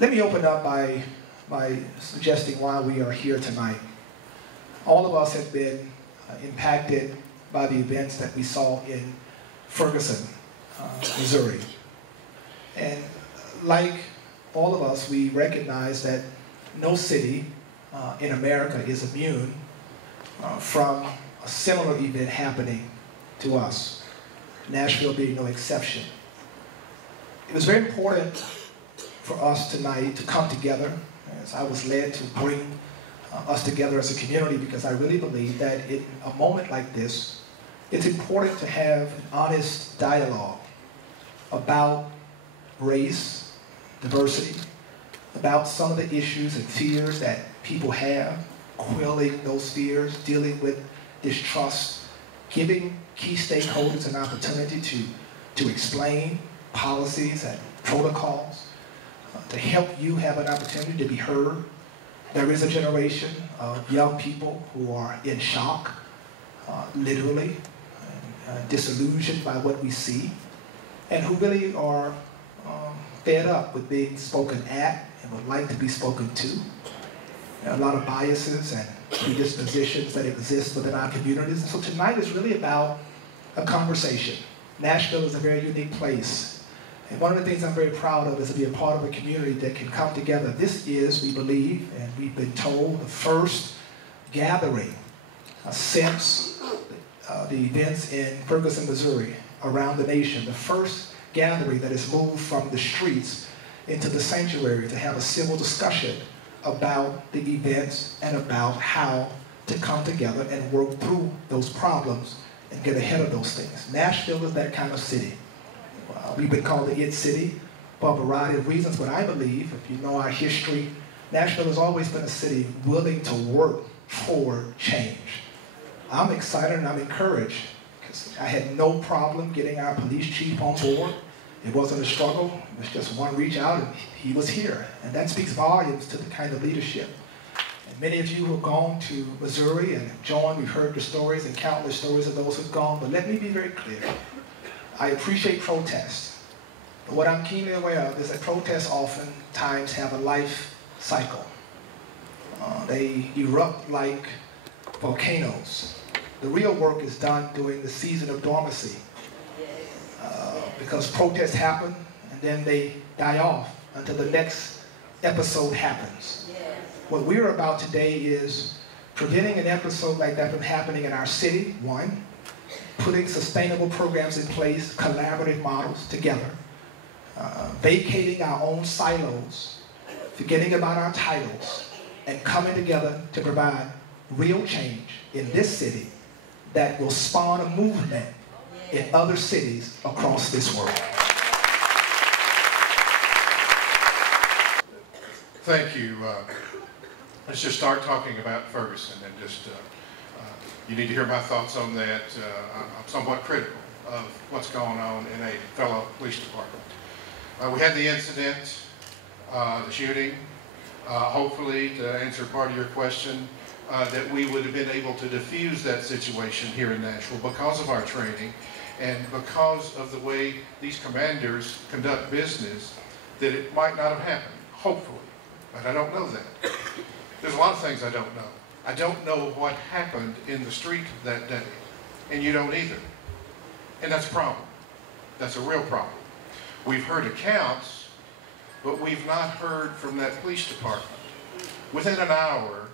Let me open up by suggesting why we are here tonight. All of us have been impacted by the events that we saw in Ferguson, Missouri. And like all of us, we recognize that no city in America is immune from a similar event happening to us, Nashville being no exception. It was very important for us tonight to come together, as I was led to bring us together as a community, because I really believe that in a moment like this, it's important to have an honest dialogue about race, diversity, about some of the issues and fears that people have, quelling those fears, dealing with distrust, giving key stakeholders an opportunity to explain policies and protocols, to help you have an opportunity to be heard. There is a generation of young people who are in shock, literally, disillusioned by what we see, and who really are fed up with being spoken at and would like to be spoken to. There are a lot of biases and predispositions that exist within our communities. And so tonight is really about a conversation. Nashville is a very unique place. And one of the things I'm very proud of is to be a part of a community that can come together. This is, we believe, and we've been told, the first gathering since the events in Ferguson, Missouri, around the nation. The first gathering that has moved from the streets into the sanctuary to have a civil discussion about the events and about how to come together and work through those problems and get ahead of those things. Nashville is that kind of city. We've been called the It City for a variety of reasons, but I believe, if you know our history, Nashville has always been a city willing to work for change. I'm excited and I'm encouraged because I had no problem getting our police chief on board. It wasn't a struggle. It was just one reach out and he was here. And that speaks volumes to the kind of leadership. And many of you who have gone to Missouri and joined, we've heard the stories and countless stories of those who've gone. But let me be very clear. I appreciate protests. But what I'm keenly aware of is that protests oftentimes have a life cycle. They erupt like volcanoes. The real work is done during the season of dormancy. Because protests happen and then they die off until the next episode happens. What we're about today is preventing an episode like that from happening in our city, one, putting sustainable programs in place, collaborative models together, vacating our own silos, forgetting about our titles, and coming together to provide real change in this city that will spawn a movement in other cities across this world. Thank you. Let's just start talking about Ferguson and just, you need to hear my thoughts on that. I'm somewhat critical of what's going on in a fellow police department. We had the incident, the shooting. Hopefully, to answer part of your question, that we would have been able to diffuse that situation here in Nashville because of our training and because of the way these commanders conduct business, that it might not have happened, hopefully. But I don't know that. There's a lot of things I don't know. I don't know what happened in the street that day, and you don't either. And that's a problem. That's a real problem. We've heard accounts, but we've not heard from that police department. Within an hour,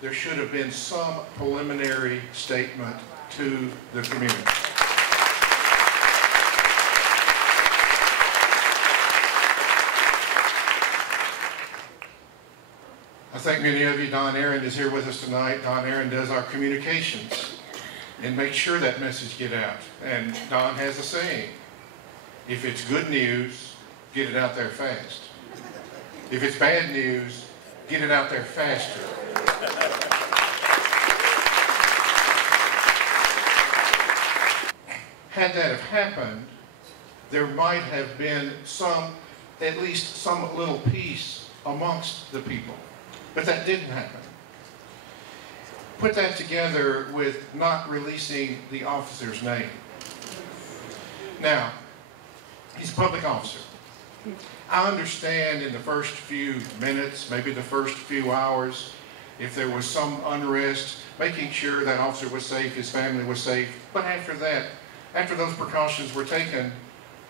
there should have been some preliminary statement to the community. I think many of you, Don Aaron is here with us tonight. Don Aaron does our communications and makes sure that message get out. And Don has a saying, if it's good news, get it out there fast. If it's bad news, get it out there faster. Had that have happened, there might have been at least some little peace amongst the people. But that didn't happen. Put that together with not releasing the officer's name. Now, he's a public officer. I understand in the first few minutes, maybe the first few hours, if there was some unrest, making sure that officer was safe, his family was safe. But after that, after those precautions were taken,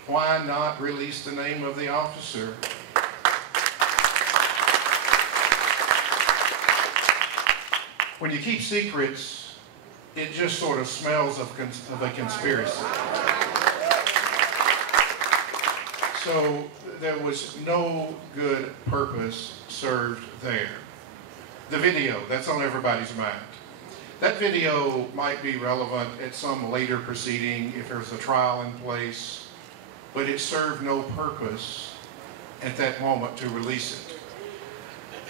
why not release the name of the officer? When you keep secrets, it just sort of smells of a conspiracy. So there was no good purpose served there. The video, that's on everybody's mind. That video might be relevant at some later proceeding if there's a trial in place, but it served no purpose at that moment to release it.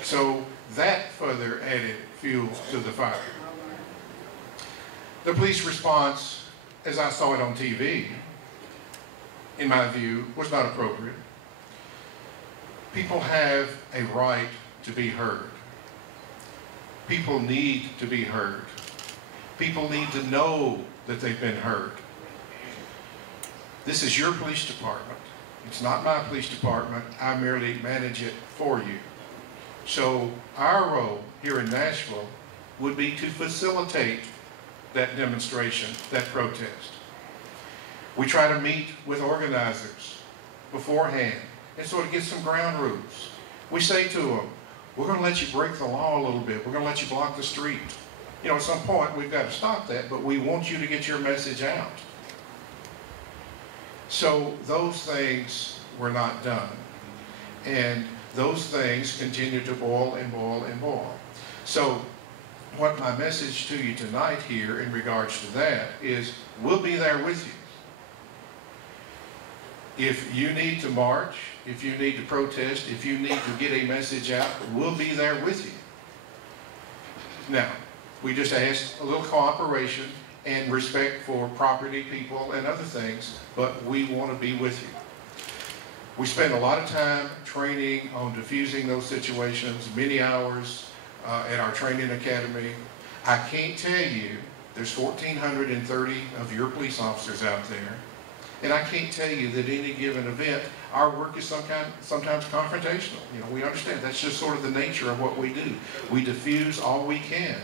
So that further added fuel to the fire. The police response, as I saw it on TV, in my view, was not appropriate. People have a right to be heard. People need to be heard. People need to know that they've been heard. This is your police department. It's not my police department. I merely manage it for you. So our role here in Nashville would be to facilitate that demonstration, that protest. We try to meet with organizers beforehand and sort of get some ground rules. We say to them, we're going to let you break the law a little bit. We're going to let you block the street. You know, at some point we've got to stop that, but we want you to get your message out. So those things were not done. And those things continue to boil and boil and boil. So what my message to you tonight here in regards to that is, we'll be there with you. If you need to march, if you need to protest, if you need to get a message out, we'll be there with you. Now, we just ask a little cooperation and respect for property, people, and other things, but we want to be with you. We spend a lot of time training on diffusing those situations, many hours at our training academy. I can't tell you, there's 1,430 of your police officers out there, and I can't tell you that any given event, our work is sometimes confrontational. You know, we understand that's just sort of the nature of what we do. We diffuse all we can.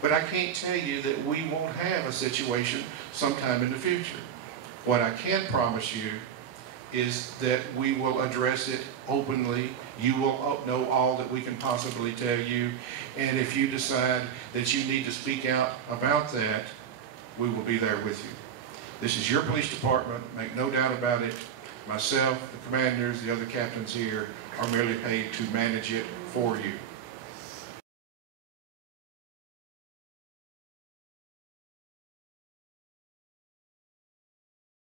But I can't tell you that we won't have a situation sometime in the future. What I can promise you is that we will address it openly. You will know all that we can possibly tell you. And if you decide that you need to speak out about that, we will be there with you. This is your police department, make no doubt about it. Myself, the commanders, the other captains here are merely paid to manage it for you.